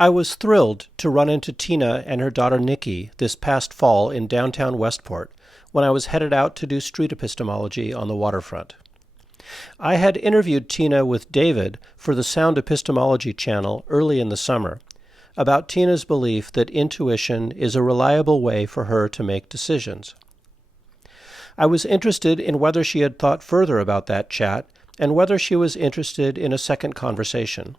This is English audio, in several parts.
I was thrilled to run into Tina and her daughter Nikki this past fall in downtown Westport when I was headed out to do street epistemology on the waterfront. I had interviewed Tina with David for the Sound Epistemology channel early in the summer about Tina's belief that intuition is a reliable way for her to make decisions. I was interested in whether she had thought further about that chat and whether she was interested in a second conversation.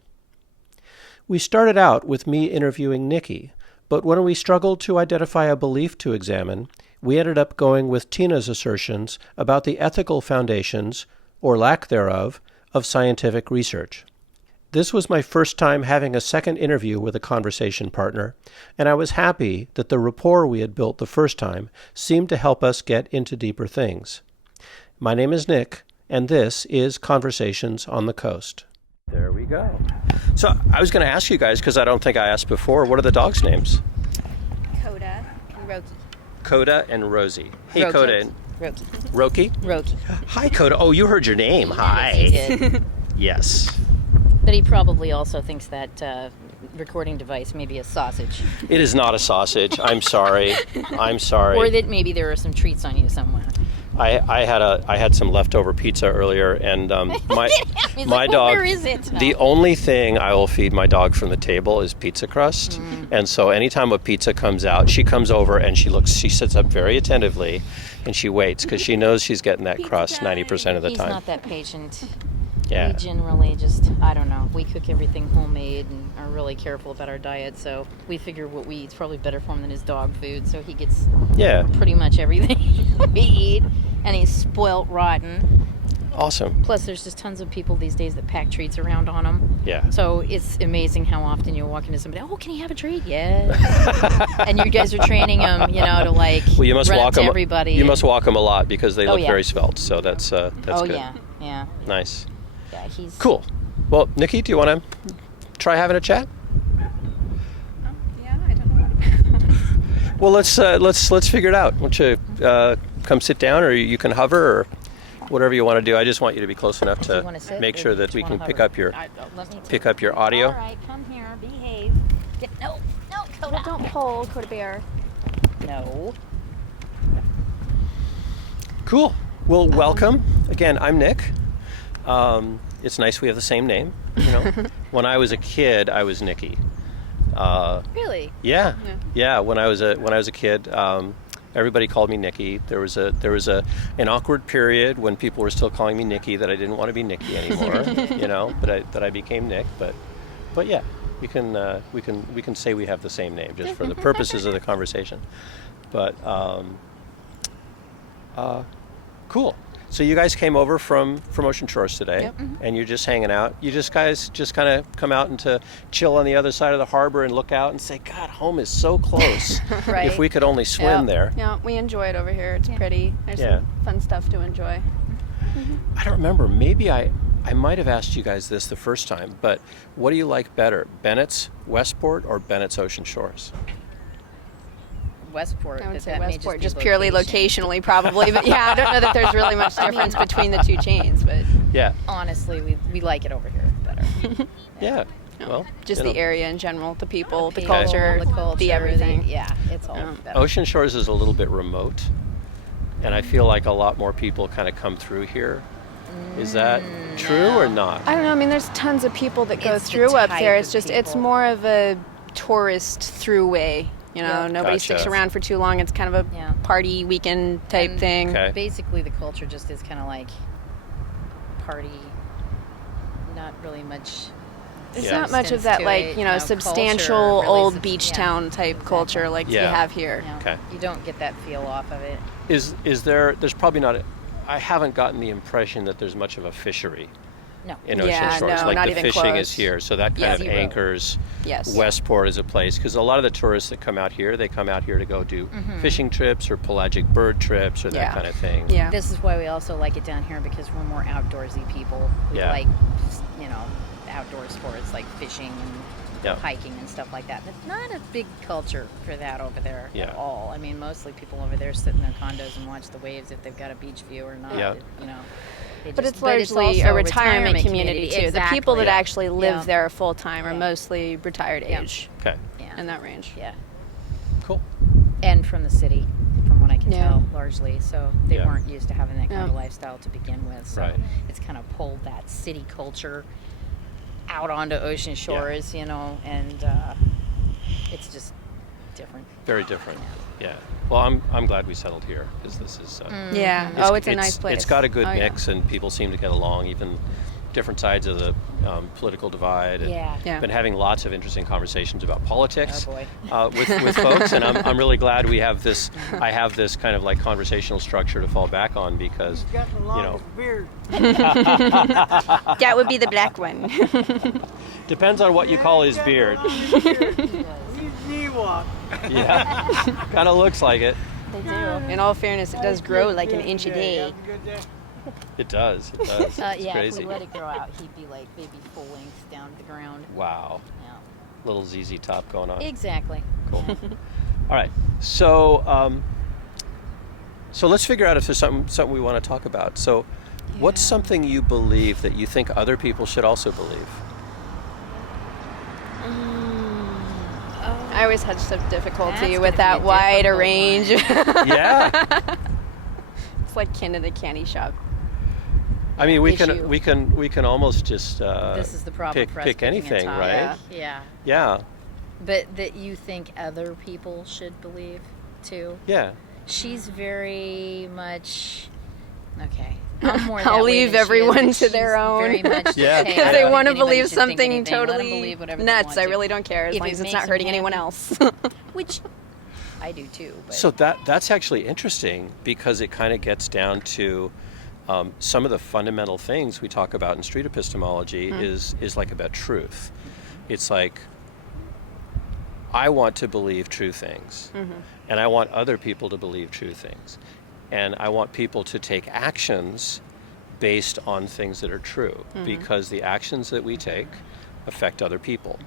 We started out with me interviewing Nikki, but when we struggled to identify a belief to examine, we ended up going with Tina's assertions about the ethical foundations, or lack thereof, of scientific research. This was my first time having a second interview with a conversation partner, and I was happy that the rapport we had built the first time seemed to help us get into deeper things. My name is Nick, and this is Conversations on the Coast. There we go. So I was going to ask you guys, because I don't think I asked before, what are the dogs' names? Coda and Roki. Coda and Rosie. Hey, Roki. Coda and... Roki. Roki? Roki. Hi, Coda. Oh, you heard your name. Hi. Yes, he did. Yes. But he probably also thinks that recording device may be a sausage. It is not a sausage. I'm sorry. I'm sorry. Or that maybe there are some treats on you somewhere. I had some leftover pizza earlier, and my dog. Where is it? The only thing I will feed my dog from the table is pizza crust, and so anytime a pizza comes out, she comes over and she sits up very attentively, and she waits because she knows she's getting that crust 90% of the time. He's not that patient. Yeah. We generally just, I don't know, we cook everything homemade and are really careful about our diet, so we figure what we eat's probably better for him than his dog food, so he gets pretty much everything we eat, and he's spoilt rotten. Awesome. Plus, there's just tons of people these days that pack treats around on him. Yeah. So it's amazing how often you walk into somebody, oh, can he have a treat? Yes. And you guys are training him, to like you must run walk up to him, everybody. You must walk him a lot because they look yeah. very svelte, so that's good. Yeah. Nice. Yeah, he's... Cool. Well, Nikki, do you want to try having a chat? Yeah, I don't know. Well, let's figure it out. Why don't you come sit down, or you can hover, or whatever you want to do. I just want you to be close enough to make sure that we can pick up your audio. All right, come here, behave. No, Coda. Well, don't pull, Coda Bear. No. Cool. Well, welcome again. I'm Nick. It's nice we have the same name. When I was a kid, I was Nikki. Really? Yeah. When I was a kid, everybody called me Nikki. There was an awkward period when people were still calling me Nikki that I didn't want to be Nikki anymore. But I became Nick. But yeah, we can say we have the same name just for the purposes of the conversation. But cool. So you guys came over from Ocean Shores today, and you're just hanging out. You guys just kind of come out and to chill on the other side of the harbor and look out and say, God, home is so close. Right. If we could only swim there. Yeah, we enjoy it over here. It's pretty. There's some fun stuff to enjoy. I don't remember. Maybe I might have asked you guys this the first time, but what do you like better, Bennett's Westport or Bennett's Ocean Shores? Westport. I would say that may Westport, just just purely locationally probably, but yeah, I don't know that there's really much difference between the two chains, but yeah. Honestly, we like it over here better. Yeah. Well, just the area in general, the people, the People, culture, the everything. It's all better. Ocean Shores is a little bit remote, and I feel like a lot more people kind of come through here. Is that true or not? I don't know. I mean, there's tons of people that go It's the through up type there. of It's just, people. it's more of a tourist throughway. Nobody Gotcha. sticks around for too long. It's kind of a party weekend type thing. Okay. Basically, the culture just is kind of like party, not really much. There's not much of that, like, substantial culture, really old beach town type culture like you have here. Okay. You don't get that feel off of it. Is there's probably not, I haven't gotten the impression that there's much of a fishery No. in Ocean Shores. No, like not the even fishing close. is here, so that kind of Zero. anchors Yes. Westport as a place, because a lot of the tourists that come out here, they come out here to go do fishing trips or pelagic bird trips or that kind of thing. Yeah. This is why we also like it down here, because we're more outdoorsy people. We like, outdoor sports like fishing and hiking and stuff like that. But not a big culture for that over there at all. I mean, mostly people over there sit in their condos and watch the waves if they've got a beach view or not. But it's largely a retirement community too. Exactly. The people that actually live there full time are mostly retired age. Okay. In that range. Yeah. Cool. And from the city, from what I can tell, largely. So they weren't used to having that kind of lifestyle to begin with. So it's kind of pulled that city culture out onto ocean shores, you know, and it's just different. Very different. Yeah. Well, I'm glad we settled here because this is. It's a nice place. It's got a good mix, and people seem to get along, even different sides of the political divide. And been having lots of interesting conversations about politics with folks, and I'm really glad we have this. I have this kind of like conversational structure to fall back on because beard. That would be the black one. Depends on what you call his beard. Yeah, kind of looks like it. They do. In all fairness, it does grow like an inch a day. It does. It's crazy. If we let it grow out, he'd be like maybe full length down to the ground. Wow. Yeah. Little ZZ Top going on. Exactly. Cool. All right. So so let's figure out if there's something we want to talk about. So what's something you believe that you think other people should also believe? I always had some difficulty with that wide a range. Yeah. It's like kin to the candy shop. I mean, we can almost just this is the problem for us pick anything, right? Yeah. But that you think other people should believe too. Yeah. She's very much okay. I'll leave everyone to their own. Very much If they want to believe something totally nuts, I really don't care as long as it's not hurting anyone else. Which I do too. But. So that's actually interesting because it kind of gets down to some of the fundamental things we talk about in street epistemology is like about truth. It's like I want to believe true things, and I want other people to believe true things. And I want people to take actions based on things that are true because the actions that we take affect other people,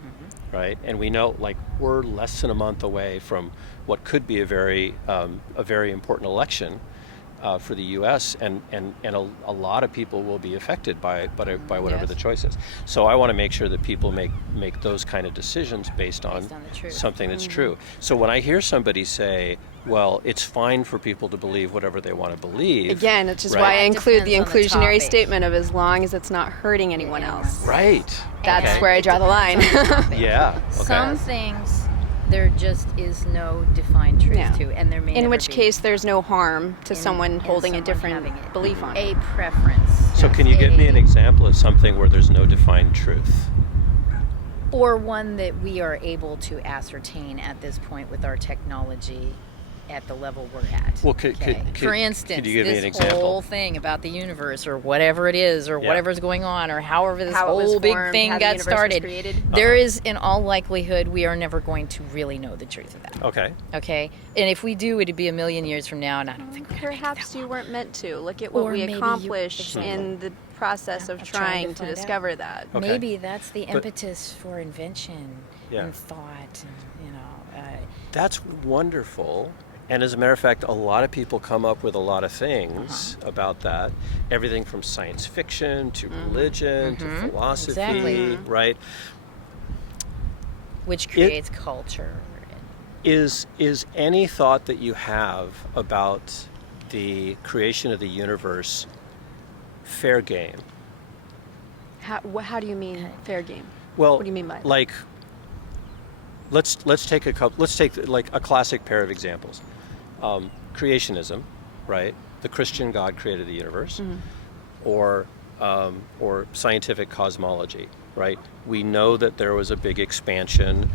right? And we know, like, we're less than a month away from what could be a very important election for the U.S. and a lot of people will be affected by whatever the choice is. So I want to make sure that people make those kind of decisions based on something that's true. So when I hear somebody say, well, it's fine for people to believe whatever they want to believe. Again, it's just why I include the inclusionary statement of as long as it's not hurting anyone else. Right. That's where I draw the line. Yeah. Okay. Some things there just is no defined truth to, and there may in never which be. Case there's no harm to someone holding a different belief on a preference. So can you give me an example of something where there's no defined truth? Or one that we are able to ascertain at this point with our technology at the level we're at. Well, for instance, could you give me an this example? whole thing about the universe or whatever it is or whatever's going on or however this how whole big formed, thing got started, there is in all likelihood we are never going to really know the truth of that. Okay? And if we do, it'd be a million years from now, and I don't think we're going to Perhaps you weren't meant to. Look at what we accomplished in the process of trying to discover that. Okay. Maybe that's the impetus for invention and thought, and, That's wonderful. And as a matter of fact, a lot of people come up with a lot of things about that. Everything from science fiction to religion to philosophy, right? Which creates culture. Is any thought that you have about the creation of the universe fair game? How do you mean fair game? Well, what do you mean by that? Like, let's take like a classic pair of examples. Creationism, right? The Christian God created the universe, or scientific cosmology, right? We know that there was a big expansion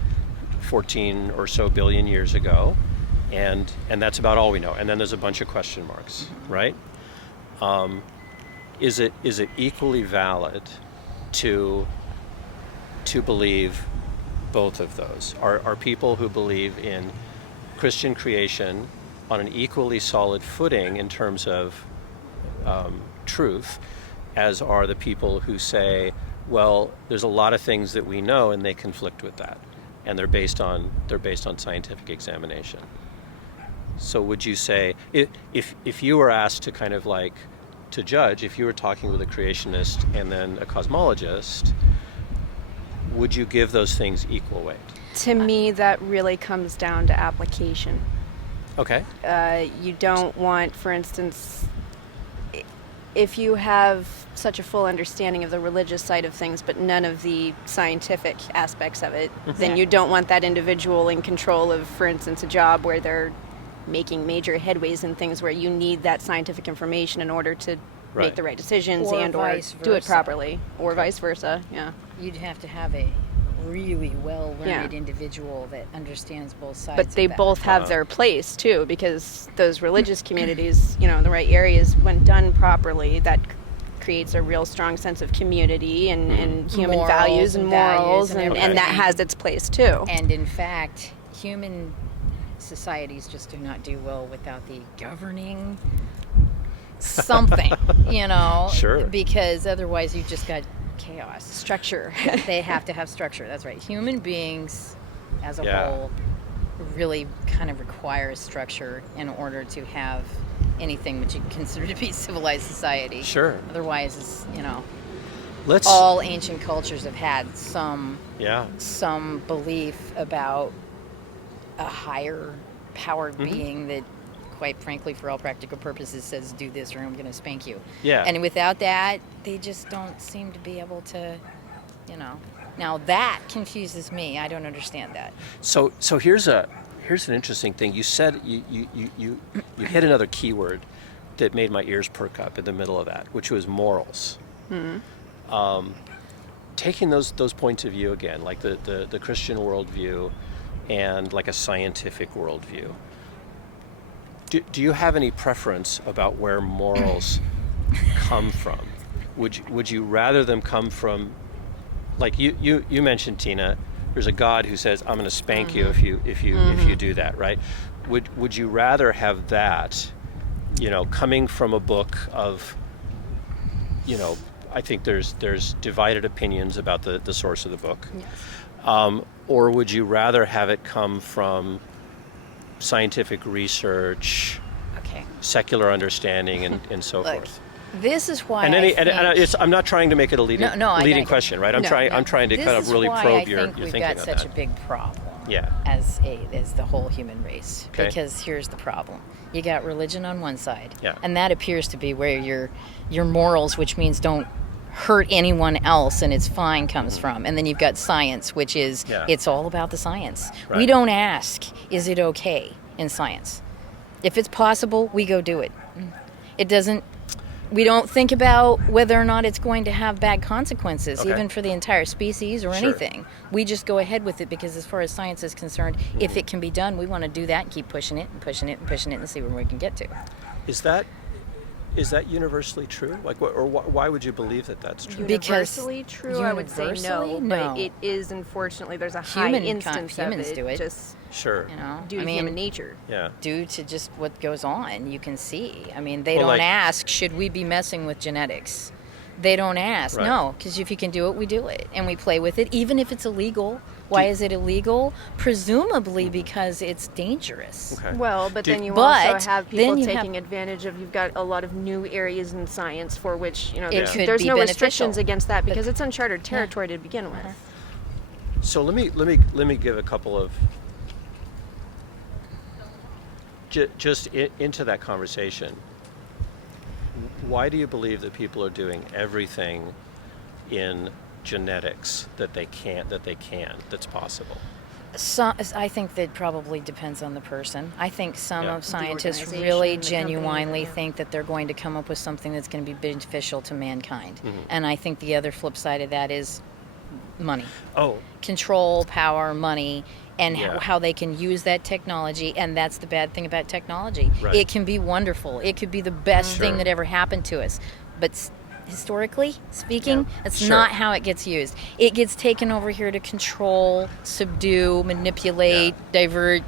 14 or so billion years ago, and that's about all we know. And then there's a bunch of question marks, right? Is it equally valid to believe both of those? Are people who believe in Christian creation on an equally solid footing in terms of truth as are the people who say, well, there's a lot of things that we know and they conflict with that, and they're based on scientific examination? So would you say, if you were asked to kind of like to judge, if you were talking with a creationist and then a cosmologist, would you give those things equal weight? To me, that really comes down to application. Okay. You don't want, for instance, if you have such a full understanding of the religious side of things but none of the scientific aspects of it, then you don't want that individual in control of, for instance, a job where they're making major headways in things where you need that scientific information in order to make the right decisions or do it properly, or vice versa. Yeah, you'd have to have a really well-learned individual that understands both sides. But they both have their place too, because those religious communities, in the right areas, when done properly, that creates a real strong sense of community and human values and morals, and that has its place too. And in fact, human societies just do not do well without the governing something, Sure. Because otherwise you've just got chaos. Structure. They have to have structure. That's right. Human beings as a whole really kind of require structure in order to have anything which you consider to be civilized society. Sure. Otherwise, all ancient cultures have had some belief about a higher powered being that, quite frankly, for all practical purposes, says do this or I'm going to spank you. Yeah. And without that, they just don't seem to be able to, Now that confuses me. I don't understand that. So here's an interesting thing. You said you hit another keyword that made my ears perk up in the middle of that, which was morals. Mm-hmm. Taking those points of view again, like the Christian worldview and like a scientific worldview. Do you have any preference about where morals come from? Would you rather them come from, like you mentioned, Tina, there's a God who says, I'm going to spank you if you do that, right? Would you rather have that, coming from a book of, I think there's divided opinions about the source of the book. Yes. Or would you rather have it come from scientific research, secular understanding, and so forth? This is why I'm not trying to make it a leading question, right? I'm trying to kind of really probe your thinking on that. We've got such a big problem as the whole human race. Okay. Because here's the problem. You got religion on one side, and that appears to be where your morals, which means don't hurt anyone else and it's fine, comes from. And then you've got science, which is it's all about the science. Right. We don't ask, is it okay in science? If it's possible, we go do it. We don't think about whether or not it's going to have bad consequences, even for the entire species or anything. We just go ahead with it because as far as science is concerned, if it can be done, we want to do that and keep pushing it and pushing it and pushing it and see where we can get to. Is that universally true? Why would you believe that that's true? Universally true, I would say no. But it is, unfortunately, there's a high instance of it. Do it. Just due to human nature. Yeah. Due to just what goes on, you can see. I mean, they don't ask, should we be messing with genetics? They don't ask. Right. No, because if you can do it, we do it. And we play with it, even if it's illegal. Why is it illegal? Presumably because it's dangerous. Okay. Well, but then you also have people taking advantage of, you've got a lot of new areas in science for which, there's no restrictions against that because it's uncharted territory to begin with. So let me give a couple of, just into that conversation. Why do you believe that people are doing everything in genetics that's possible? I think that probably depends on the person. I think some of scientists really genuinely think that they're going to come up with something that's going to be beneficial to mankind. Mm-hmm. And I think the other flip side of that is money. Control, power, money, and how they can use that technology. And that's the bad thing about technology. Right. It can be wonderful. It could be the best thing that ever happened to us. But historically speaking, that's not how it gets used. It gets taken over here to control, subdue, manipulate, divert.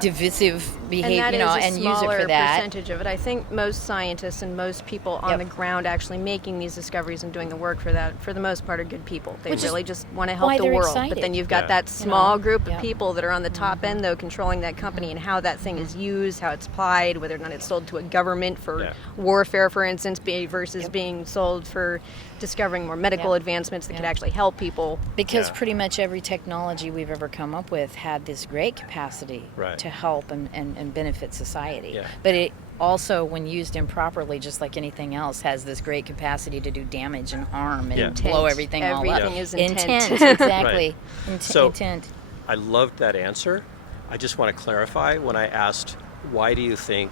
divisive behavior, and and use it for that. Percentage of it. I think most scientists and most people on the ground actually making these discoveries and doing the work for that, for the most part, are good people. They really just want to help the world. Excited. But then you've got that small group of people that are on the top end, though, controlling that company and how that thing is used, how it's applied, whether or not it's sold to a government for warfare, for instance, versus being sold for discovering more medical advancements that could actually help people. Because pretty much every technology we've ever come up with had this great capacity to help and benefit society. Yeah. But it also, when used improperly, just like anything else, has this great capacity to do damage and harm and blow everything all up. Everything is intent. Exactly. So, intent. I loved that answer. I just want to clarify, when I asked, why do you think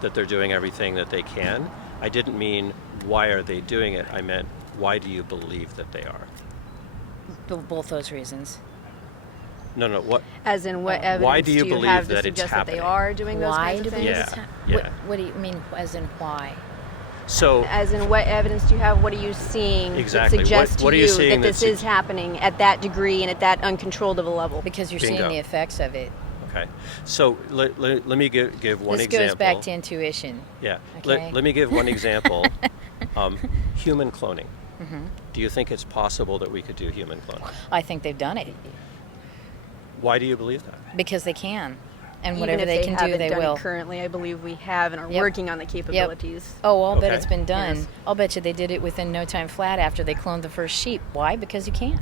that they're doing everything that they can, I didn't mean why are they doing it. I meant, why do you believe that they are? Both those reasons. No, what? As in, what evidence why do you have believe to that it's suggest happening? that they are doing those kinds of things? What do you mean, as in why? So, as in, what evidence do you have? What are you seeing that suggests what to are you seeing that this is happening at that degree and at that uncontrolled of a level? Because you're seeing the effects of it. Okay. So let me give one example. This goes back to intuition. Yeah. Okay. Let me give one example. Human cloning. Mm-hmm. Do you think it's possible that we could do human cloning? I think they've done it. Why do you believe that? Because they can. And even whatever if they can do, they will. Currently, I believe we have and are working on the capabilities. Oh, I'll bet it's been done. Yes. I'll bet you they did it within no time flat after they cloned the first sheep. Why? Because you can.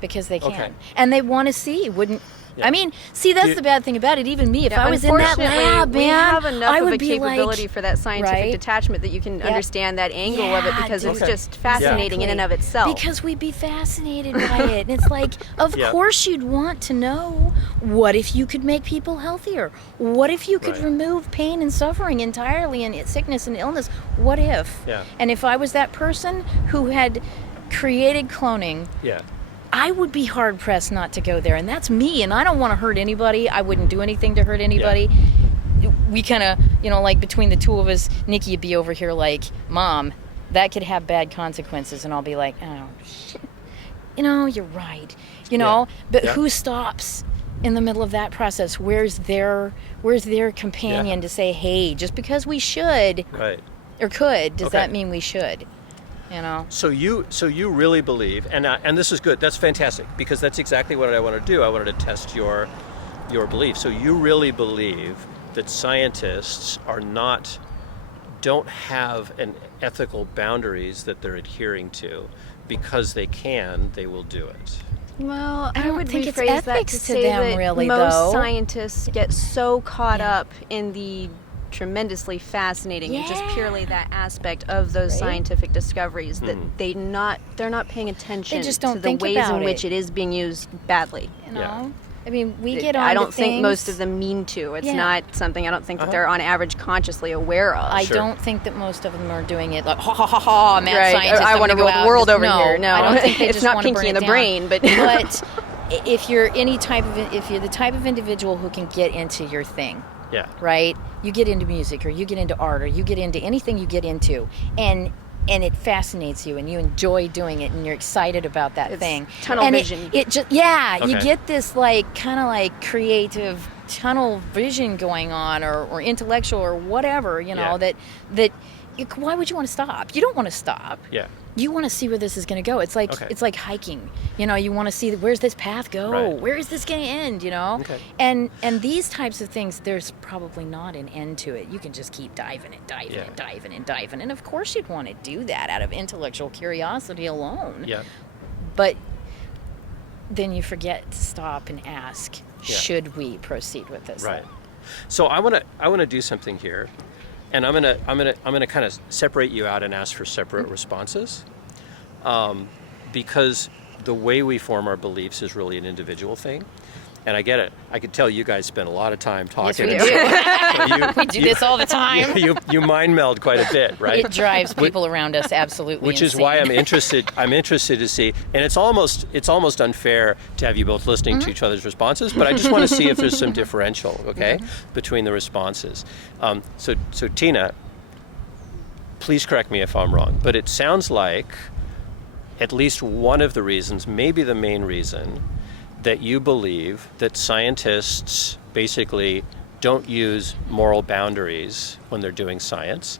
Because they can. Okay. And they want to see, wouldn't... Yeah. I mean, see, that's the bad thing about it. Even me, if I was in that lab, we have enough I would of a be capability for that scientific detachment that you can understand that angle of it, because it's just fascinating in and of itself. Because we'd be fascinated by it. And it's like, of course you'd want to know, what if you could make people healthier? What if you could remove pain and suffering entirely and sickness and illness? What if? Yeah. And if I was that person who had created cloning, I would be hard-pressed not to go there. And that's me, and I don't want to hurt anybody. I wouldn't do anything to hurt anybody. Yeah. We kind of, like between the two of us, Nikki would be over here like, Mom, that could have bad consequences. And I'll be like, oh, shit. You're right. But who stops in the middle of that process? Where's their companion to say, hey, just because we should or could, does that mean we should? So you really believe, and this is good. That's fantastic, because that's exactly what I want to do. I wanted to test your belief. So you really believe that scientists don't have an ethical boundaries that they're adhering to, because they will do it. Well, I would think rephrase it's that ethics to say them, that really, most scientists get so caught up in the tremendously fascinating and just purely that aspect of those scientific discoveries that they're not paying attention to the ways in which it is being used badly. I mean, we get on. I don't think most of them mean to. It's not something I don't think that they're on average consciously aware of. I don't think that most of them are doing it like, ha ha ha ha, mad scientist. I want to rule the world over here. No, I don't think they it's just not want to burn pinky in it the down. brain, but if you're the type of individual who can get into your thing. Yeah. Right? You get into music, or you get into art, or you get into anything you get into, and it fascinates you, and you enjoy doing it, and you're excited about that thing. Tunnel vision. It just you get this kind of creative tunnel vision going on, or intellectual, or whatever, that why would you want to stop? You don't want to stop. Yeah. You want to see where this is going to go. It's like hiking. You want to see where's this path go? Right. Where is this going to end? Okay. And these types of things, there's probably not an end to it. You can just keep diving and diving. And of course you'd want to do that out of intellectual curiosity alone. Yeah. But then you forget to stop and ask, should we proceed with this? Right. So I want to do something here. And I'm gonna kind of separate you out and ask for separate responses, because the way we form our beliefs is really an individual thing. And I get it. I could tell you guys spend a lot of time talking. Yes, we do. We do this all the time. You mind meld quite a bit, right? It drives people around us absolutely Which insane. is why I'm interested to see. And it's almost unfair to have you both listening to each other's responses, but I just want to see if there's some differential, between the responses. So Tina, please correct me if I'm wrong, but it sounds like at least one of the reasons, maybe the main reason, that you believe that scientists basically don't use moral boundaries when they're doing science,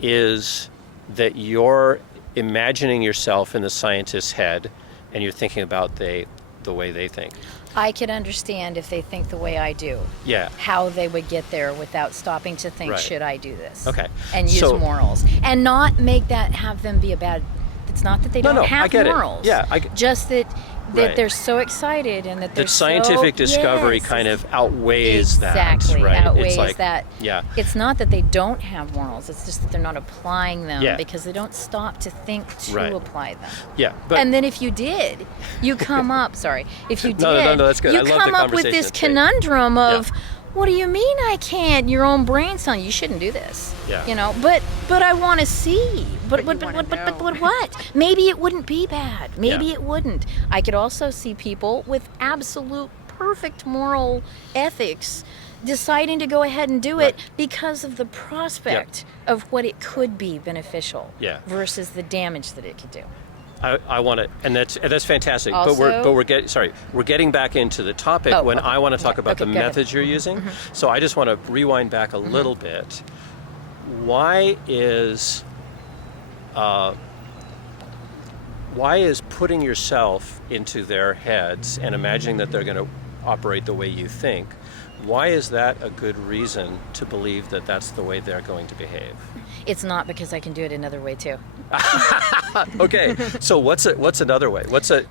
is that you're imagining yourself in the scientist's head and you're thinking about the way they think. I could understand if they think the way I do. Yeah. How they would get there without stopping to think, Right. should I do this? Okay. And use morals. And not make that, have them be a bad, it's not that they don't have I get morals. It. Yeah. Just that Right. they're so excited and that they're scientific discovery yes, kind of outweighs exactly, that. Right. Outweighs it's like, that. Yeah. It's not that they don't have morals. It's just that they're not applying them Yeah. because they don't stop to think to Right. apply them. Yeah. But And then if you did, you come up, sorry, if you did, No, that's good. you I love come the up with conversation. this It's great. conundrum of, Yeah. what do you mean I can't? Your own brain's telling you shouldn't do this. Yeah. You know, but I want to see. But But you wanna know. what? Maybe it wouldn't be bad. Maybe Yeah. it wouldn't. I could also see people with absolute perfect moral ethics deciding to go ahead and do it Right. because of the prospect of what it could be beneficial Yeah. versus the damage that it could do. I want to, and that's fantastic. Also- but we're getting back into the topic Oh, when okay. I want to talk Okay, about the okay, go ahead. methods you're using. So I just want to rewind back a little bit. Why is putting yourself into their heads and imagining that they're going to operate the way you think? Why is that a good reason to believe that that's the way they're going to behave? It's not, because I can do it another way too. Okay, so what's another way?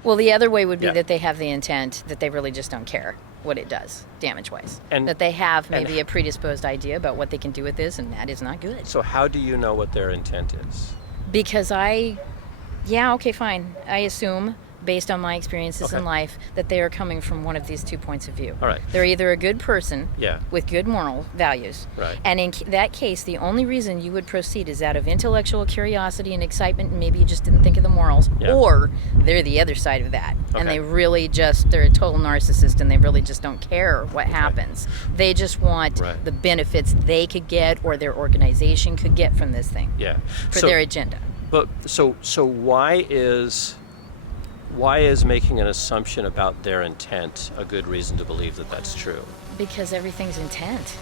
Well, the other way would be Yeah. that they have the intent that they really just don't care what it does damage-wise. And- that they have and- maybe a predisposed idea about what they can do with this, and that is not good. So how do you know what their intent is? Because okay, fine. I assume, based on my experiences Okay. in life, that they are coming from one of these 2 points of view. All right. They're either a good person Yeah. with good moral values, Right. and in that case, the only reason you would proceed is out of intellectual curiosity and excitement, and maybe you just didn't think of the morals, Yeah. or they're the other side of that, and Okay. they really they're a total narcissist, and they really just don't care what happens. They just want Right. the benefits they could get or their organization could get from this thing Yeah. for their agenda. But so why is making an assumption about their intent a good reason to believe that that's true? Because everything's intent.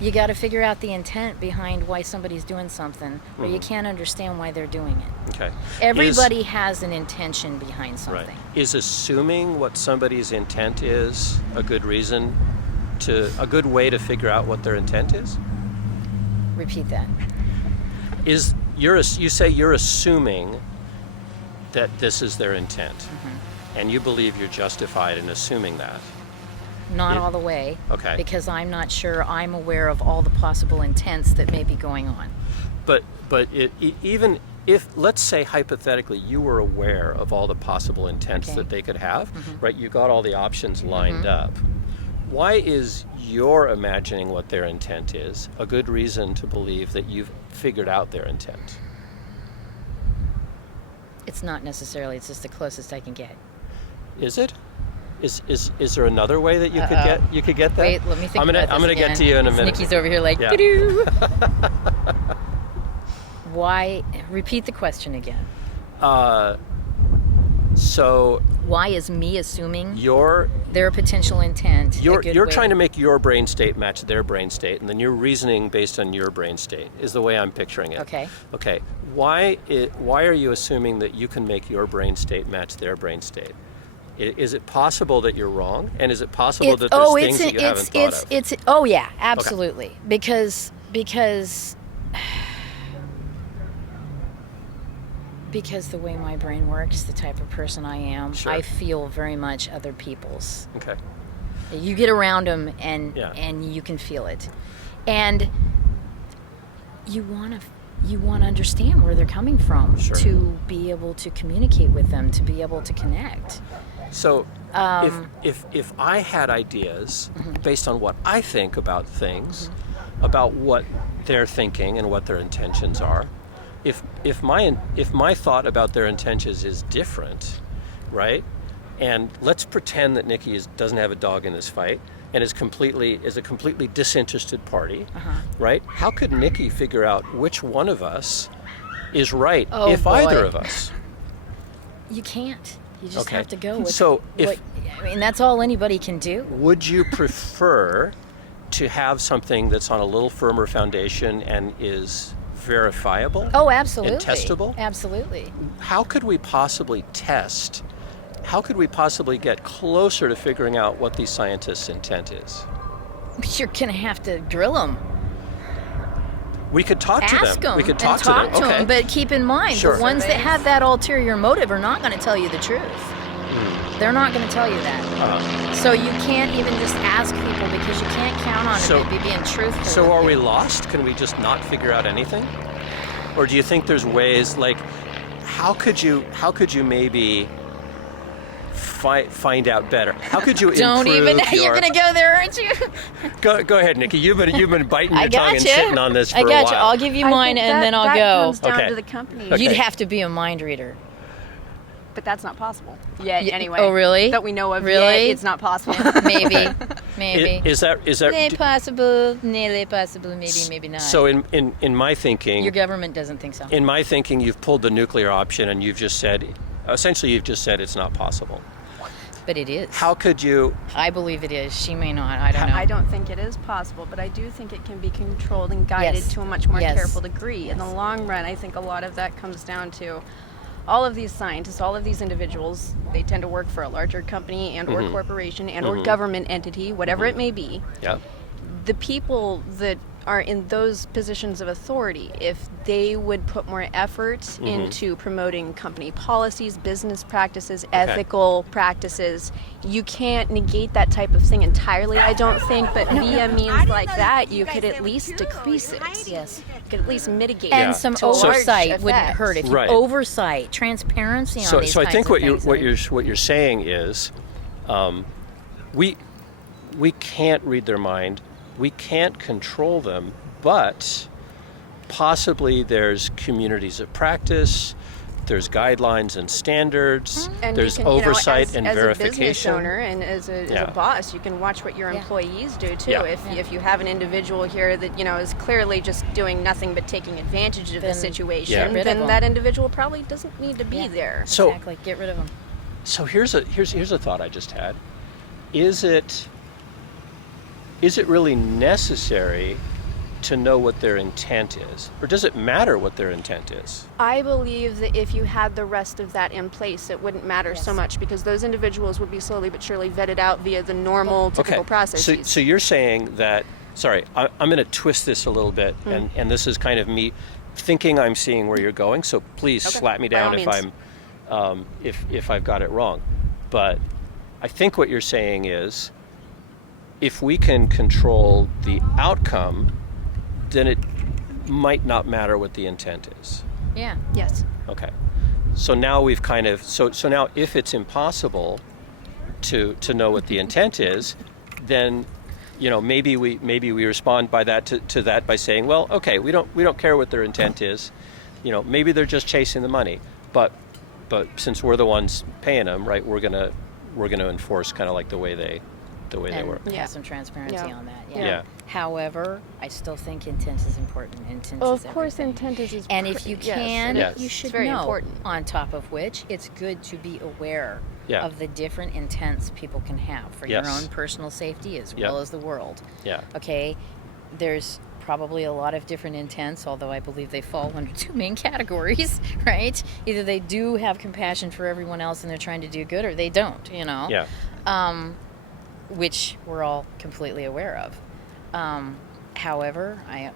You got to figure out the intent behind why somebody's doing something, or you can't understand why they're doing it. Okay. Everybody has an intention behind something. Right. Is assuming what somebody's intent is a good way to figure out what their intent is? Repeat that. You say you're assuming that this is their intent, and you believe you're justified in assuming that. Not Yeah. all the way. Okay. Because I'm not sure I'm aware of all the possible intents that may be going on. But even if, let's say hypothetically, you were aware of all the possible intents Okay. that they could have, right? You got all the options lined up. Why is your imagining what their intent is a good reason to believe that you've figured out their intent? It's not necessarily. It's just the closest I can get. Is it? Is there another way that you could get that? Wait, let me think I'm gonna about this again. get to you in a minute. Nikki's over here like, Yeah. doo-doo. Why? Repeat the question again. So Why is me assuming you're their potential intent a good you're way? trying to make your brain state match their brain state, and then you're reasoning based on your brain state is the way I'm picturing it. Okay. Okay. Why are you assuming that you can make your brain state match their brain state? Is it possible that you're wrong? And is it possible that there's things that you haven't thought of? Oh yeah, absolutely. Because the way my brain works, the type of person I am, Sure. I feel very much other people's. Okay. You get around them and Yeah. and you can feel it, and you want to understand where they're coming from, Sure. to be able to communicate with them, to be able to connect. So if I had ideas based on what I think about things, about what they're thinking and what their intentions are, if my thought about their intentions is different, right? And let's pretend that Nikki doesn't have a dog in this fight and is a completely disinterested party, right? How could Nikki figure out which one of us is right Oh, if boy. either of us? You can't. You just Okay. have to go with So if- I mean, that's all anybody can do. Would you prefer to have something that's on a little firmer foundation and is verifiable? Oh, absolutely. And testable? Absolutely. How could we possibly test? How could we possibly get closer to figuring out what these scientists' intent is? You're going to have to drill them. We could talk to Ask them. We could talk to them. Okay. But keep in mind, Sure. the ones that have that ulterior motive are not going to tell you the truth. They're not going to tell you that. So you can't even just ask people because you can't count on them to be being truthful. So are we lost? Can we just not figure out anything? Or do you think there's ways, like, how could you maybe find out better? How could you Don't improve even. You're going to go there, aren't you? Go ahead, Nikki. You've been biting your tongue and you. sitting on this for I a got while. you. I'll give you mine and then I'll that go. comes down Okay. to the company. Okay. You'd have to be a mind reader. But that's not possible yet. Anyway. Oh, really? That we know of. Really? Yet, it's not possible. Maybe. Is that Nearly possible, maybe not. so? In my thinking, Your government doesn't think so. in my thinking, you've pulled the nuclear option and you've just said it's not possible. But it is. How could you? I believe it is. She may not. I don't know. I don't think it is possible, but I do think it can be controlled and guided Yes. to a much more Yes. careful degree. In the long run, I think a lot of that comes down to all of these scientists, all of these individuals. They tend to work for a larger company and or corporation and or government entity, whatever it may be. Yeah. The people that are in those positions of authority, if they would put more effort into promoting company policies, business practices, ethical practices, you can't negate that type of thing entirely, I don't think, but via means like that, you could at least decrease it. Yes. You could at least mitigate And it some to a large oversight wouldn't effect. hurt. If you Right. oversight, transparency on these So I kinds think of what things. what you're saying is, we can't read their mind, we can't control them, but possibly there's communities of practice, there's guidelines and standards, And there's you can, oversight as and a verification. business owner and as a boss, you can watch what your employees do too. Yeah. If you have an individual here that is clearly just doing nothing but taking advantage of the Then situation, get rid of then them. that individual probably doesn't need to be there. So- Exactly. Get rid of them. So here's a thought I just had. Is it really necessary to know what their intent is? Or does it matter what their intent is? I believe that if you had the rest of that in place, it wouldn't matter so much because those individuals would be slowly but surely vetted out via the normal, typical processes. So you're saying that, sorry, I'm going to twist this a little bit, and this is kind of me thinking I'm seeing where you're going, so please slap me By all down if means. I'm if I've got it wrong. But I think what you're saying is, if we can control the outcome, then it might not matter what the intent is. Yeah. Yes. Okay. So now we've kind of so now if it's impossible to know what the intent is, then maybe we respond by that to that by saying, well, okay, we don't care what their intent is. Maybe they're just chasing the money, but since we're the ones paying them, right, we're gonna enforce kind of like the way they work. And Yeah. have some transparency Yeah. on that. Yeah. However, I still think intent is important. Intent Well, is of course, everything. intent is. And if you can, Yes. you It's should very know. important. On top of which, it's good to be aware Yeah. of the different intents people can have for Yes. your own personal safety as Yeah. well as the world. Yeah. Okay, there's probably a lot of different intents, although I believe they fall under two main categories, right? Either they do have compassion for everyone else and they're trying to do good, or they don't, Yeah. which we're all completely aware of. However, I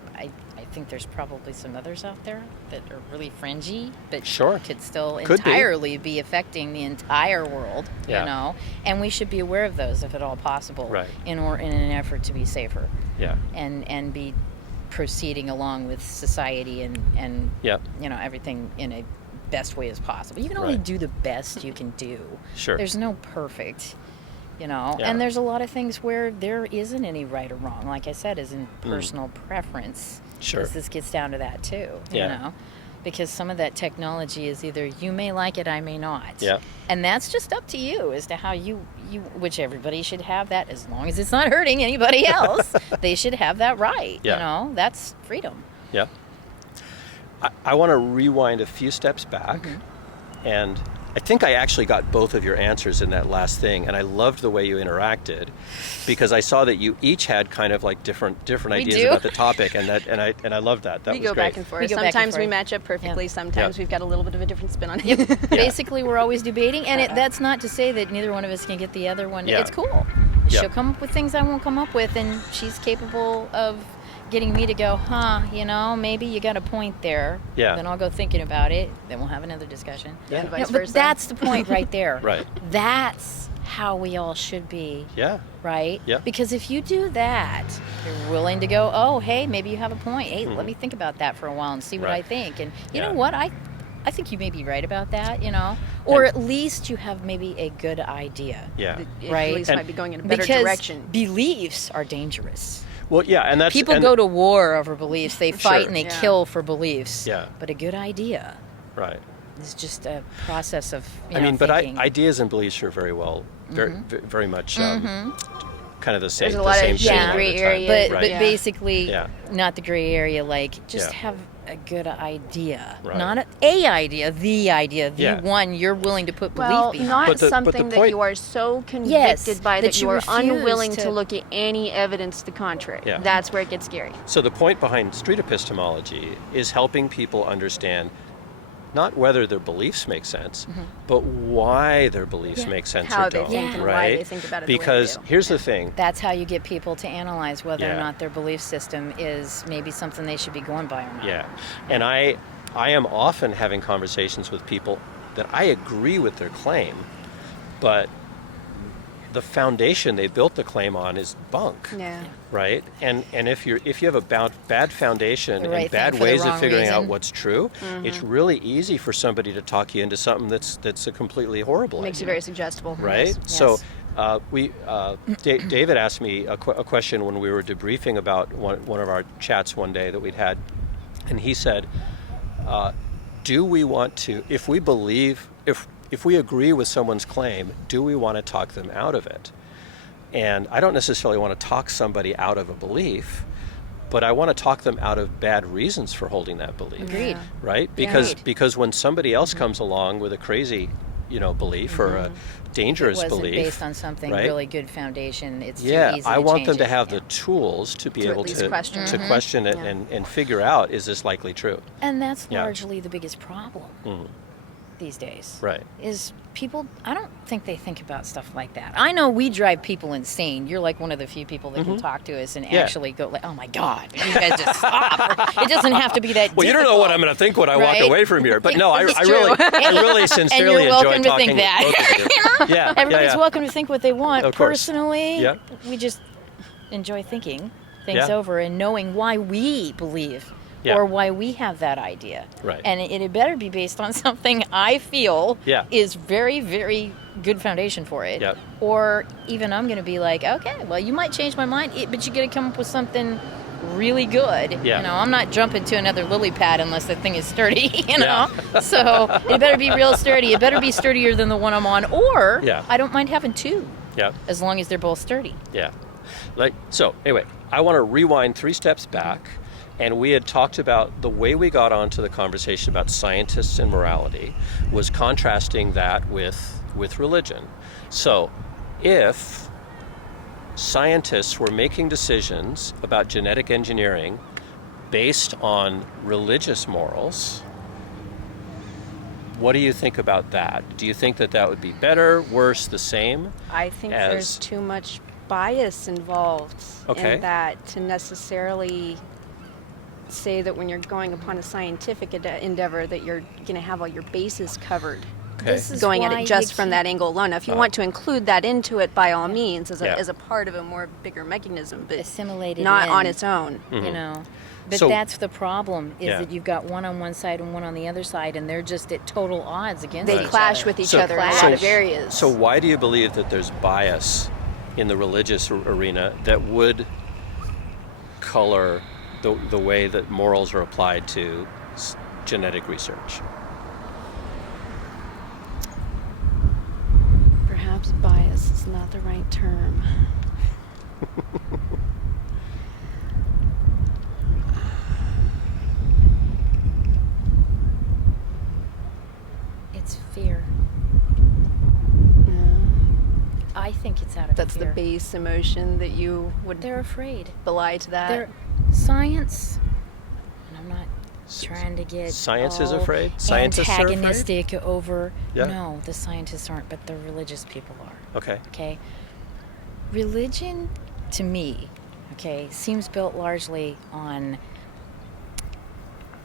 think there's probably some others out there that are really fringy, but Sure. could still Could be. entirely be affecting the entire world, Yeah. and we should be aware of those if at all possible, Right. in an effort to be safer Yeah. and be proceeding along with society and Yeah. everything in a best way as possible. You can only Right. do the best you can do. Sure. There's no perfect, Yeah. and there's a lot of things where there isn't any right or wrong. Like I said, is in personal preference. Sure. 'Cause this gets down to that too, Yeah. because some of that technology is either you may like it, I may not. Yeah. And that's just up to you as to how you which everybody should have that, as long as it's not hurting anybody else. They should have that right. Yeah. That's freedom. Yeah. I want to rewind a few steps back and I think I actually got both of your answers in that last thing, and I loved the way you interacted, because I saw that you each had kind of like different ideas about the topic, and I loved that. That was great. We go back and forth. Sometimes we match up perfectly. Sometimes we've got a little bit of a different spin on it. Basically, we're always debating, and that's not to say that neither one of us can get the other one. It's cool. She'll come up with things I won't come up with, and she's capable of getting me to go, maybe you got a point there. Yeah. Then I'll go thinking about it. Then we'll have another discussion. Yeah. And vice versa. But that's the point right there. Right. That's how we all should be. Yeah. Right? Yeah. Because if you do that, you're willing to go, oh, hey, maybe you have a point. Hey, let me think about that for a while and see what I think. And you know what? I think you may be right about that, Or at least you have maybe a good idea. Yeah. Right? At least might be going in a better direction. Beliefs are dangerous. Well, yeah, and that's... People go to war over beliefs. They fight and they kill for beliefs. Yeah. But a good idea... Right. It's just a process of, but thinking. ideas and beliefs are very much kind of the same. There's a lot of gray area, but basically, not the gray area. Like, just have a good idea, not a idea, the one you're willing to put belief behind. Not something that you are so convicted by that you are unwilling to look at any evidence to the contrary. Yeah. That's where it gets scary. So the point behind street epistemology is helping people understand not whether their beliefs make sense, but why their beliefs make sense how or don't. They think and why they think about it. Because here's the thing. That's how you get people to analyze whether or not their belief system is maybe something they should be going by or not. Yeah. And I am often having conversations with people that I agree with their claim, but the foundation they built the claim on is bunk. Yeah. Right? And if you have a bad foundation and bad ways of figuring out what's true, it's really easy for somebody to talk you into something that's a completely horrible idea. Makes you very suggestible. Right? Yes. So David asked me a question when we were debriefing about one of our chats one day that we'd had, and he said, do we want to, if we agree with someone's claim, do we want to talk them out of it? And I don't necessarily want to talk somebody out of a belief, but I want to talk them out of bad reasons for holding that belief. Agreed. Right? Because when somebody else comes along with a crazy, belief or a dangerous belief, wasn't based on something really good foundation, it's too easy to I want them to it. have the tools to be able to question it and figure out, is this likely true? And that's largely the biggest problem. These days, is people, I don't think they think about stuff like that. I know we drive people insane. You're like one of the few people that can talk to us and actually go like, oh my God, you guys just stop. It doesn't have to be that difficult. You don't know what I'm going to think when I walk away from here. But no, I really sincerely enjoy talking with both of you. Everybody's welcome to think what they want. Personally, we just enjoy thinking things over and knowing why we believe or why we have that idea. Right. And it better be based on something I feel is very, very good foundation for it. Yep. Or even I'm going to be like, okay, well, you might change my mind, but you got to come up with something really good. Yeah. I'm not jumping to another lily pad unless the thing is sturdy, So it better be real sturdy. It better be sturdier than the one I'm on. Or I don't mind having two. Yeah. As long as they're both sturdy. Yeah. So anyway, I want to rewind 3 steps back. And we had talked about the way we got onto the conversation about scientists and morality was contrasting that with religion. So if scientists were making decisions about genetic engineering based on religious morals, what do you think about that? Do you think that would be better, worse, the same? I think there's too much bias involved in that to necessarily say that when you're going upon a scientific endeavor that you're going to have all your bases covered. Going at it just from that angle alone. Now, if you want to include that into it, by all means, as a part of a more bigger mechanism, but assimilated not on its own. But that's the problem, is that you've got one on one side and one on the other side, and they're just at total odds against each other. They clash with each other in a lot of areas. So why do you believe that there's bias in the religious arena that would color the way that morals are applied to genetic research? Perhaps bias is not the right term. It's fear. think it's out of That's fear. the base emotion that you would They're afraid. belie to that. Science, and I'm not trying to get Science is afraid? Scientists are afraid? antagonistic over. Yeah. No, the scientists aren't, but the religious people are. Okay. Okay. Religion, to me, seems built largely on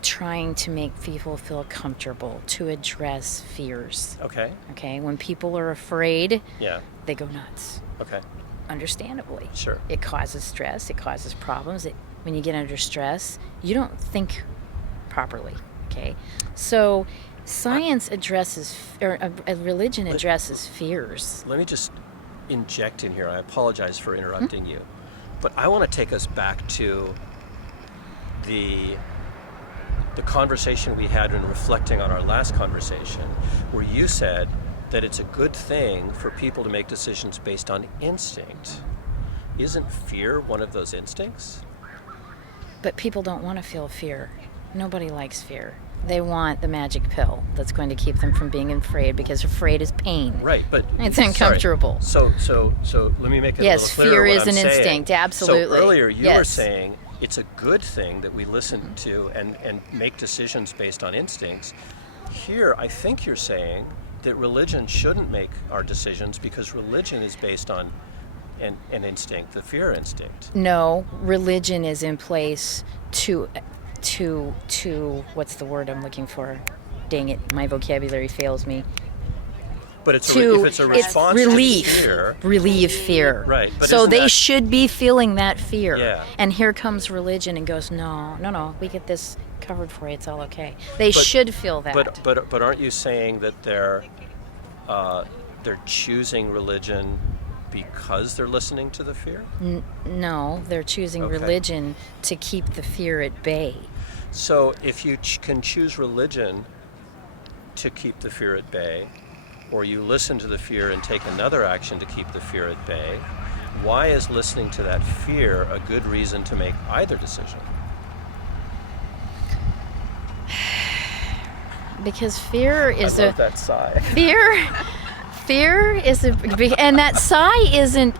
trying to make people feel comfortable, to address fears. Okay. Okay. When people are afraid, Yeah. they go nuts. Okay. Understandably. Sure. It causes stress. It causes problems. When you get under stress, you don't think properly. Okay. So science addresses, or a religion addresses fears. Let me just inject in here. I apologize for interrupting you, but I want to take us back to the conversation we had when reflecting on our last conversation, where you said that it's a good thing for people to make decisions based on instinct. Isn't fear one of those instincts? But people don't want to feel fear. Nobody likes fear. They want the magic pill that's going to keep them from being afraid, because afraid is pain. Right, but it's uncomfortable. So let me make it a little clearer. Fear what is I'm an saying. instinct, absolutely. So earlier you Yes. were saying it's a good thing that we listen to and make decisions based on instincts. Here, I think you're saying that religion shouldn't make our decisions because religion is based on an instinct, the fear instinct. No, religion is in place to what's the word I'm looking for? Dang it, my vocabulary fails me. But if it's a response to fear, relieve fear. Right. But so they should be feeling that fear. Yeah. And here comes religion and goes, no, we get this covered for you. It's all okay. They should feel that. But aren't you saying that they're choosing religion because they're listening to the fear? No, they're choosing religion to keep the fear at bay. So if you can choose religion to keep the fear at bay, or you listen to the fear and take another action to keep the fear at bay, why is listening to that fear a good reason to make either decision? Because fear is I love that sigh. Fear is and that sigh isn't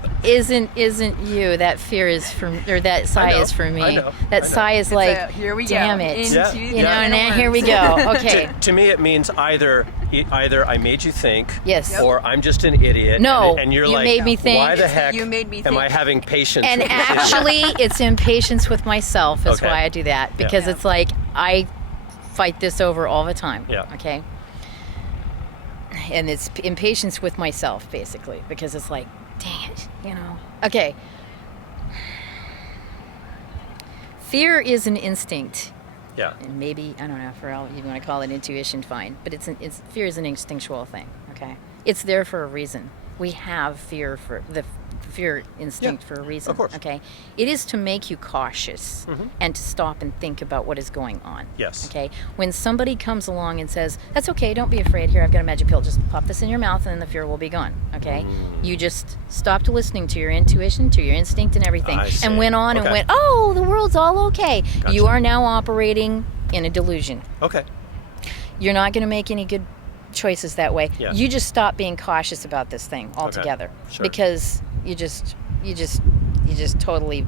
you. That fear is that sigh is for me. That sigh is like, here we damn go. it. Now here we go. Okay. To me, it means either I made you think, yes, or I'm just an idiot. No, and you're you like, made me think. Why the heck you made me think. am I having patience? And with actually, it's impatience with myself is Okay. why I do that, because it's like I fight this over all the time. Yeah. Okay. And it's impatience with myself, basically, because it's like, dang it, Okay. Fear is an instinct. Yeah. And maybe, I don't know, for all you want to call it intuition, fine. But fear is an instinctual thing, okay? It's there for a reason. We have fear for the fear instinct for a reason. Of course. Okay? It is to make you cautious and to stop and think about what is going on. Yes. Okay? When somebody comes along and says, that's okay, don't be afraid, here, I've got a magic pill, just pop this in your mouth and then the fear will be gone. Okay? You just stopped listening to your intuition, to your instinct and everything, and went on and went, oh, the world's all okay. Gotcha. You are now operating in a delusion. Okay. You're not going to make any good choices that way. Yeah. You just stop being cautious about this thing altogether, Sure. because you just totally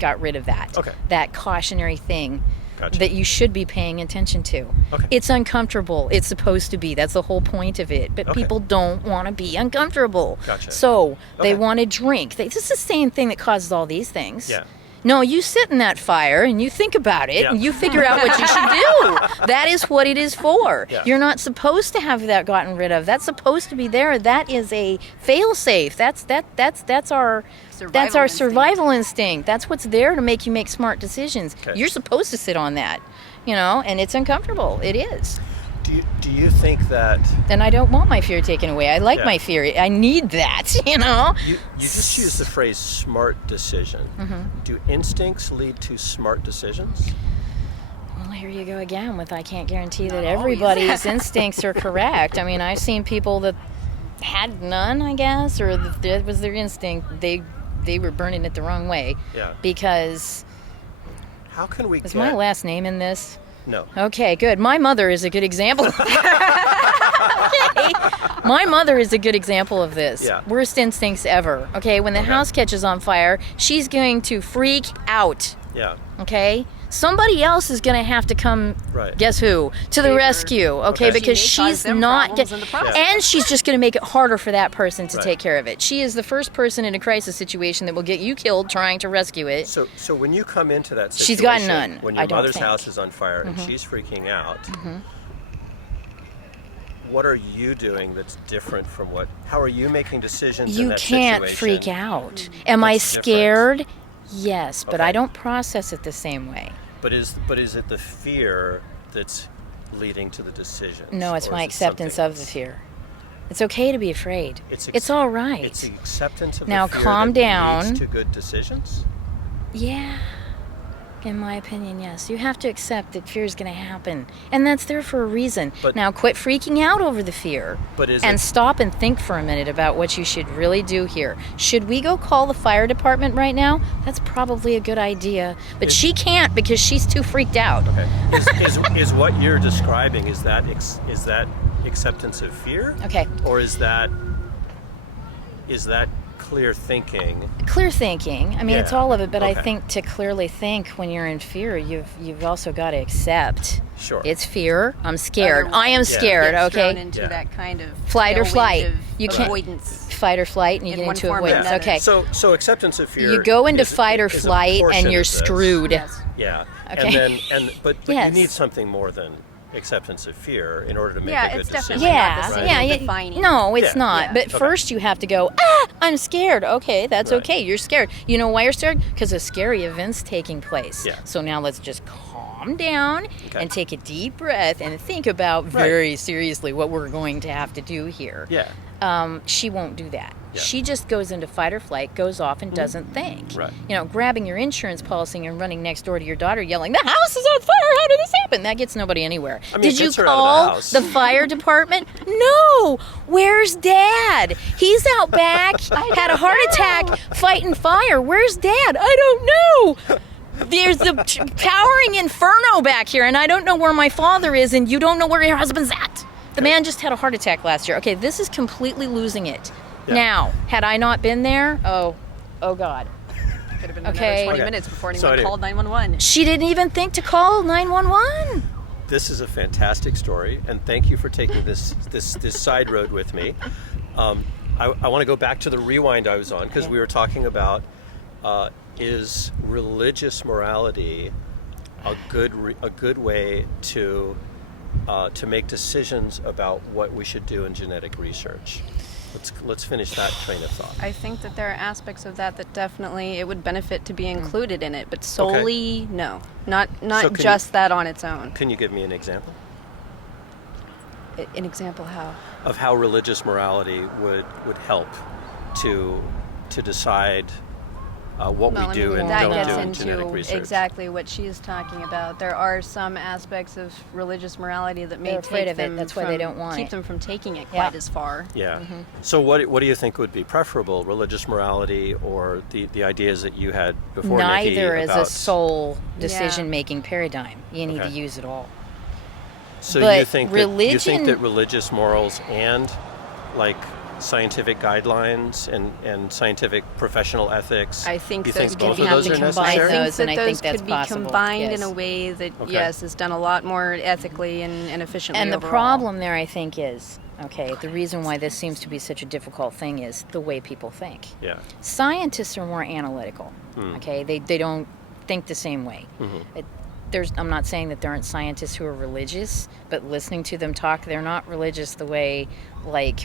got rid of that. Okay. That cautionary thing Gotcha. that you should be paying attention to. Okay. It's uncomfortable. It's supposed to be. That's the whole point of it. But people don't want to be uncomfortable. Gotcha. So they Okay. want to drink. This is the same thing that causes all these things. Yeah. No, you sit in that fire and you think about it Yeah. and you figure out what you should do. That is what it is for. Yeah. You're not supposed to have that gotten rid of. That's supposed to be there. That is a fail-safe. That's our survival instinct. That's what's there to make you make smart decisions. Okay. You're supposed to sit on that, and it's uncomfortable. It is. Do you think that And I don't want my fear taken away. I like my fear. I need that, you just use the phrase smart decision? Do instincts lead to smart decisions? Well, here you go again with I can't guarantee that everybody's instincts are correct. I mean, I've seen people that had none, I guess, or that was their instinct. They were burning it the wrong way. Yeah. Because How can we is my last name in this? No. Okay, good. My mother is a good example. Okay. Okay? My mother is a good example of this. Yeah. Worst instincts ever. Okay? When the house catches on fire, she's going to freak out. Yeah. Okay? Somebody else is going to have to come, guess who, to the rescue, okay? Because she's not, and she's just going to make it harder for that person to take care of it. She is the first person in a crisis situation that will get you killed trying to rescue it. So when you come into that situation, she's got none. When your mother's house is on fire and she's freaking out, what are you doing that's different from how are you making decisions in that situation? You can't freak out. Am I scared? Yes, but I don't process it the same way. But is it the fear that's leading to the decision? No, it's my acceptance of the fear. It's okay to be afraid. It's all right. It's the acceptance of the fear calm that down. leads to good decisions? Yeah. In my opinion, yes. You have to accept that fear is going to happen. And that's there for a reason. But now quit freaking out over the fear. Stop and think for a minute about what you should really do here. Should we go call the fire department right now? That's probably a good idea. But she can't because she's too freaked out. Okay. Is what you're describing, is that acceptance of fear? Okay. Or is that clear thinking? Clear thinking. I mean, it's all of it, but I think to clearly think when you're in fear, you've also got to accept. Sure. It's fear. I'm scared. I am scared. Okay. Thrown into that kind of flight or flight. You can't avoidance. Fight or flight, and you get into avoidance. Okay. So acceptance of fear. You go into fight or flight, and you're screwed. Yes. Yeah. Okay. But you need something more than acceptance of fear in order to make a good decision. Definitely not the single defining. No, it's not. But first you have to go, I'm scared. Okay, that's okay. You're scared. You know why you're scared? Because a scary event's taking place. Yeah. So now let's just calm down and take a deep breath and think about very seriously what we're going to have to do here. Yeah. She won't do that. Yeah. She just goes into fight or flight, goes off and doesn't think. Right. Grabbing your insurance policy and running next door to your daughter yelling, the house is on fire, how did this happen? That gets nobody anywhere. Did you call the fire department? No. Where's Dad? He's out back, had a heart attack fighting fire. Where's Dad? I don't know. There's a towering inferno back here, and I don't know where my father is, and you don't know where your husband's at. The man just had a heart attack last year. Okay, this is completely losing it. Yeah. Now, had I not been there, oh God. Could have been another 20 minutes before anyone called 911. She didn't even think to call 911. This is a fantastic story, and thank you for taking this side road with me. I want to go back to the rewind I was on, because we were talking about is religious morality a good way to make decisions about what we should do in genetic research. Let's finish that train of thought. I think that there are aspects of that definitely it would benefit to be included in it, but solely no, not just that on its own. Can you give me an example? An example how? Of how religious morality would help to decide what we do and don't do in genetic research. Exactly what she is talking about. There are some aspects of religious morality that may keep them from taking it quite as far. Yeah. Mm-hmm. So what do you think would be preferable, religious morality or the ideas that you had before? Neither is a sole decision-making paradigm. You need to use it all. So you think that religious morals and scientific guidelines and scientific professional ethics. I think those both of those are necessary. I think that could be combined in a way that is done a lot more ethically and efficiently. And the overall. problem there, I think, is the reason why this seems to be such a difficult thing is the way people think. Yeah. Scientists are more analytical. Okay, they don't think the same way. Mm-hmm. I'm not saying that there aren't scientists who are religious, but listening to them talk, they're not religious the way,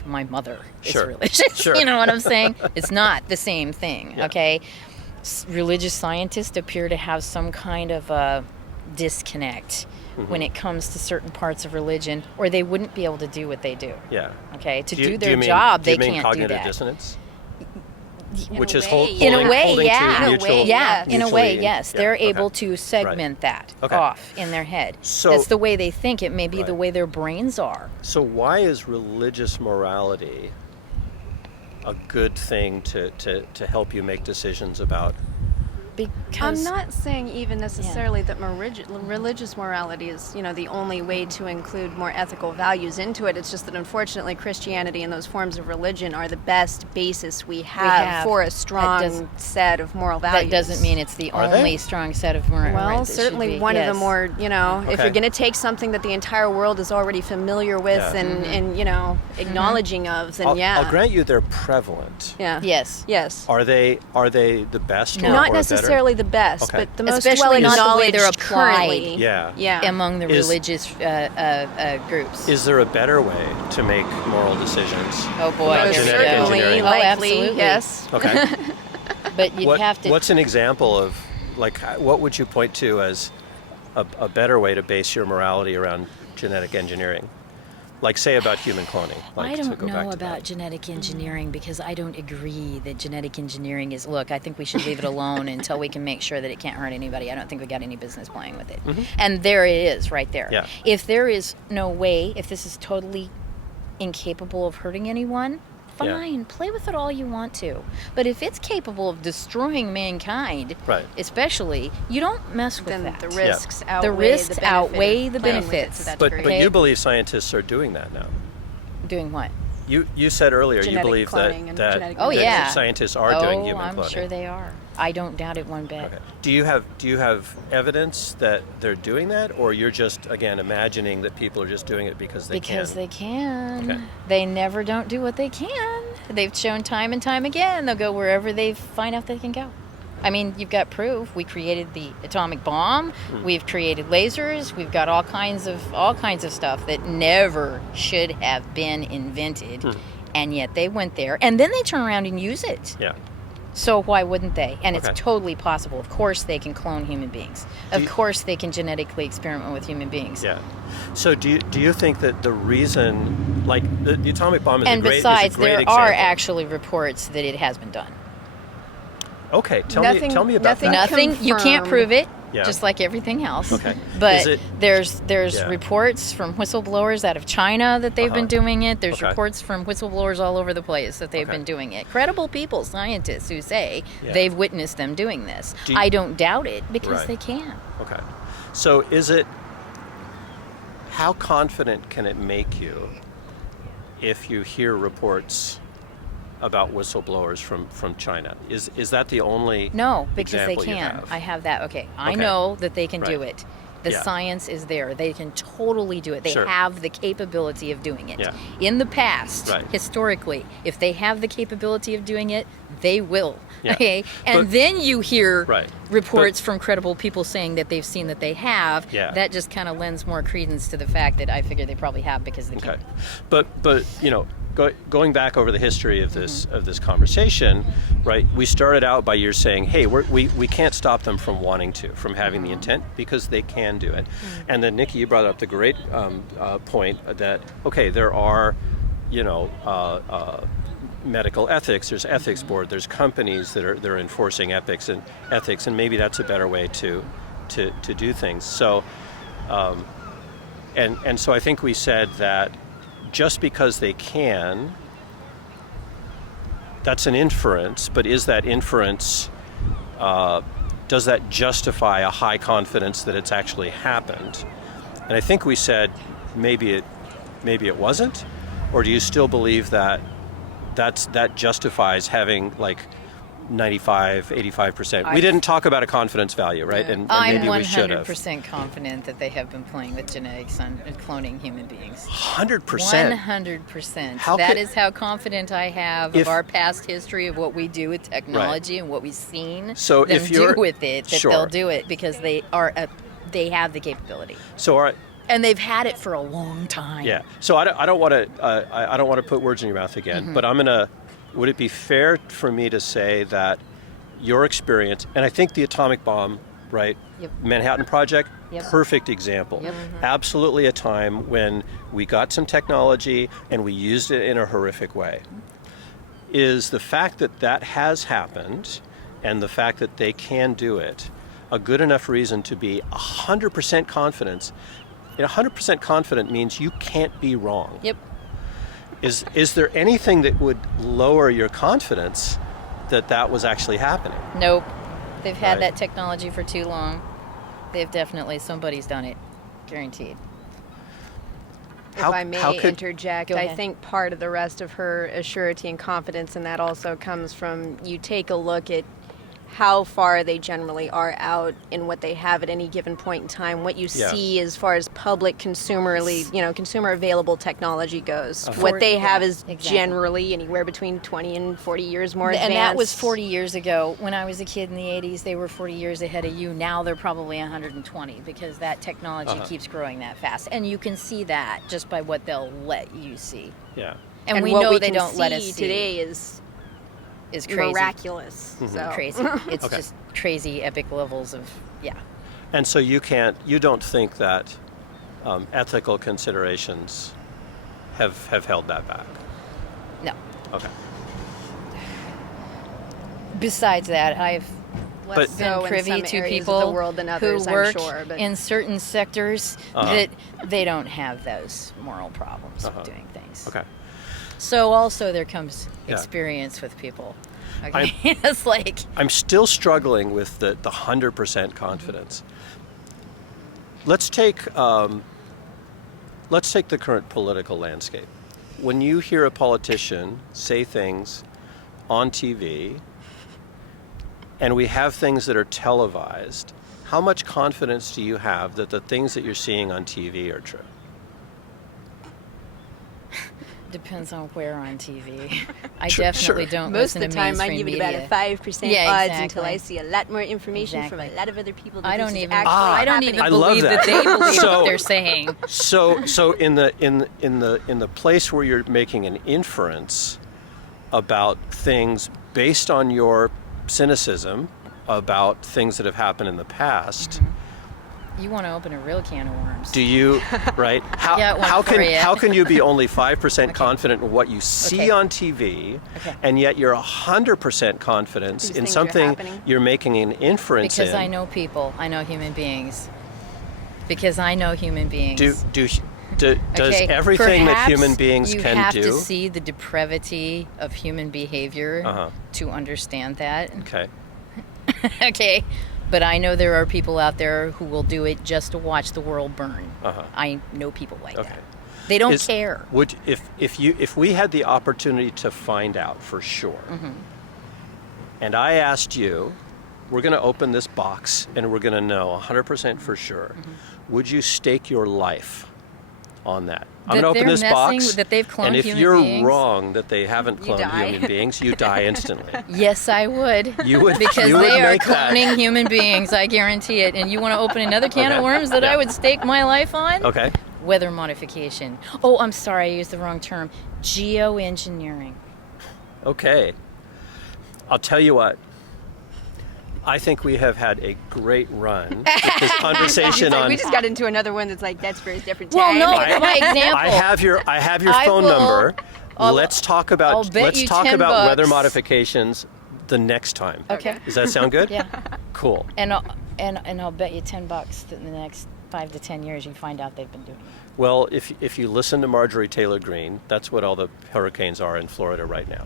my mother is religious. Sure. You know what I'm saying? It's not the same thing, okay? Religious scientists appear to have some kind of a disconnect when it comes to certain parts of religion, or they wouldn't be able to do what they do. Yeah. Okay? To do their job, they can't do that. Do you mean cognitive dissonance? Which is in a way, yes. They're able to segment that off in their head. So that's the way they think. It may be the way their brains are. So why is religious morality a good thing to help you make decisions about Because I'm not saying even necessarily that religious morality is, the only way to include more ethical values into it. It's just that unfortunately Christianity and those forms of religion are the best basis we have for a strong set of moral values. That doesn't mean it's the only strong set of moral values. Well, certainly one of the more, if you're going to take something that the entire world is already familiar with and acknowledging of, then I'll grant you they're prevalent. Yeah. Yes. Are they the best? No. Not necessarily the best, but the most especially well not the way they're applied currently among the religious groups. Is there a better way to make moral decisions? Oh boy, certainly, likely, absolutely. Yes. Okay. But you'd have to. What's an example of, what would you point to as a better way to base your morality around genetic engineering? Like, say, about human cloning. I don't know about genetic engineering because I don't agree that genetic engineering is, I think we should leave it alone until we can make sure that it can't hurt anybody. I don't think we got any business playing with it. Mm-hmm. And there it is right there. Yeah. If there is no way, if this is totally incapable of hurting anyone, fine, play with it all you want to. But if it's capable of destroying mankind, especially, you don't mess with that. The risks outweigh the benefits. But you believe scientists are doing that now. Doing what? You said earlier you believe that scientists are doing human cloning. I'm sure they are. I don't doubt it one bit. Okay. Do you have evidence that they're doing that, or you're just, again, imagining that people are just doing it because they can? Because they can. Okay. They never don't do what they can. They've shown time and time again they'll go wherever they find out they can go. I mean, you've got proof. We created the atomic bomb. We've created lasers. We've got all kinds of stuff that never should have been invented, and yet they went there, and then they turn around and use it. Yeah. So why wouldn't they? And it's totally possible. Of course they can clone human beings. Of course they can genetically experiment with human beings. Yeah. So do you think that the reason, the atomic bomb is a great example? And besides, there are actually reports that it has been done. Okay, tell me about that. Nothing. You can't prove it. Yeah. Just like everything else. Okay. But there's reports from whistleblowers out of China that they've been doing it. There's reports from whistleblowers all over the place that they've been doing it. Credible people, scientists who say they've witnessed them doing this. I don't doubt it because they can. Okay. So how confident can it make you if you hear reports about whistleblowers from China? Is that the only No, because they can. I have that. Okay. I know that they can do it. The science is there. They can totally do it. They have the capability of doing it. Yeah. In the past, historically, if they have the capability of doing it, they will. Yeah. Okay? And then you hear reports from credible people saying that they've seen that they have. Yeah. That just kind of lends more credence to the fact that I figure they probably have because they can. But going back over the history of this conversation, right? We started out by you saying, "Hey, we can't stop them from having the intent because they can do it." And then Nikki, you brought up the great point that there are, medical ethics. There's ethics board. There's companies that are enforcing ethics, and maybe that's a better way to do things. So, and so I think we said that. Just because they can, that's an inference, but is that inference, does that justify a high confidence that it's actually happened? And I think we said maybe it wasn't, or do you still believe that that justifies having 95, 85%. We didn't talk about a confidence value, right? Yeah. And I'm maybe we should have. 100% confident that they have been playing with genetics and cloning human beings. 100%? 100%. That is how confident I have of our past history of what we do with technology and what we've seen so them if you're, do with it, that they'll do it because they have the capability. So and they've had it for a long time. Yeah. So I don't want to put words in your mouth again, but I'm going to. Would it be fair for me to say that your experience, and I think the atomic bomb, right? Yep. Manhattan Project, perfect example. Yep. Absolutely a time when we got some technology and we used it in a horrific way. Is the fact that has happened and the fact that they can do it a good enough reason to be 100% confidence? 100% confident means you can't be wrong. Yep. Is there anything that would lower your confidence that was actually happening? Nope. They've had that technology for too long. They've definitely, somebody's done it. Guaranteed. If I may interject, I think part of the rest of her assurity and confidence in that also comes from you take a look at how far they generally are out in what they have at any given point in time, what you see as far as public consumer available technology goes. What they have is generally anywhere between 20 and 40 years more advanced. And that was 40 years ago. When I was a kid in the 80s, they were 40 years ahead of you. Now they're probably 120 because that technology keeps growing that fast. And you can see that just by what they'll let you see. Yeah. And we know they don't let us see. Today is crazy. Miraculous. So. Crazy. It's just crazy epic levels of, And so you don't think that ethical considerations have held that back? No. Okay. Besides that, I've been privy to people who work in certain sectors that they don't have those moral problems with doing things. Okay. So also there comes experience with people. Okay, it's like I'm still struggling with the 100% confidence. Let's take the current political landscape. When you hear a politician say things on TV, and we have things that are televised, how much confidence do you have that the things that you're seeing on TV are true? Depends on where on TV. I definitely don't Most listen of the to time mainstream I give it media. about a 5% odds until I see a lot more information from a lot of other people. I don't even I believe that they believe what they're saying. So in the place where you're making an inference about things based on your cynicism about things that have happened in the past. You want to open a real can of worms. Do you, right? How can you be only 5% confident in what you see on TV, and yet you're 100% confident in something you're making an inference in? Because I know people. I know human beings. Because I know human beings. Does everything that human beings can do? You have to see the depravity of human behavior to understand that. Okay. Okay. But I know there are people out there who will do it just to watch the world burn. I know people like that. They don't care. If we had the opportunity to find out for sure, and I asked you, we're going to open this box and we're going to know 100% for sure, would you stake your life on that? I'm going to open this box, and if you're wrong that they haven't cloned human beings, you die instantly. Yes, I would. You would, because they are cloning human beings, I guarantee it. And you want to open another can of worms that I would stake my life on? Okay. Weather modification. Oh, I'm sorry, I used the wrong term. Geoengineering. Okay. I'll tell you what. I think we have had a great run with this conversation on. We just got into another one that's like that's for a different time. Well, no, my example. I have your phone number. Let's talk about weather modifications the next time. Okay. Does that sound good? Yeah. Cool. And I'll bet you $10 that in the next 5 to 10 years you find out they've been doing it. Well, if you listen to Marjorie Taylor Greene, that's what all the hurricanes are in Florida right now.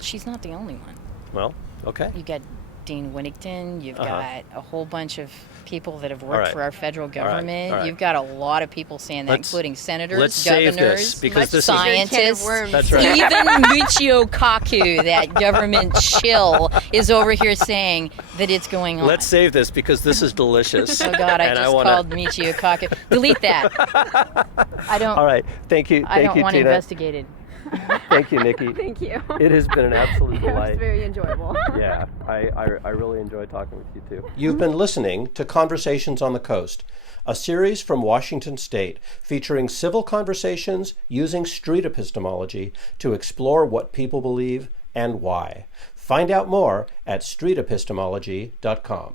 She's not the only one. Well, okay. You got Dean Winnington, you've got a whole bunch of people that have worked for our federal government. All right. You've got a lot of people saying that, including senators, governors, because scientists. That's right. Even Michio Kaku, that government shill, is over here saying that it's going on. Let's save this because this is delicious. Oh God, I just called Michio Kaku. Delete that. All right, thank you. I don't want Tina. investigated. Thank you, Nikki. Thank you. It has been an absolute delight. It was very enjoyable. Yeah, I really enjoyed talking with you too. You've been listening to Conversations on the Coast, a series from Washington State featuring civil conversations using street epistemology to explore what people believe and why. Find out more at streetepistemology.com.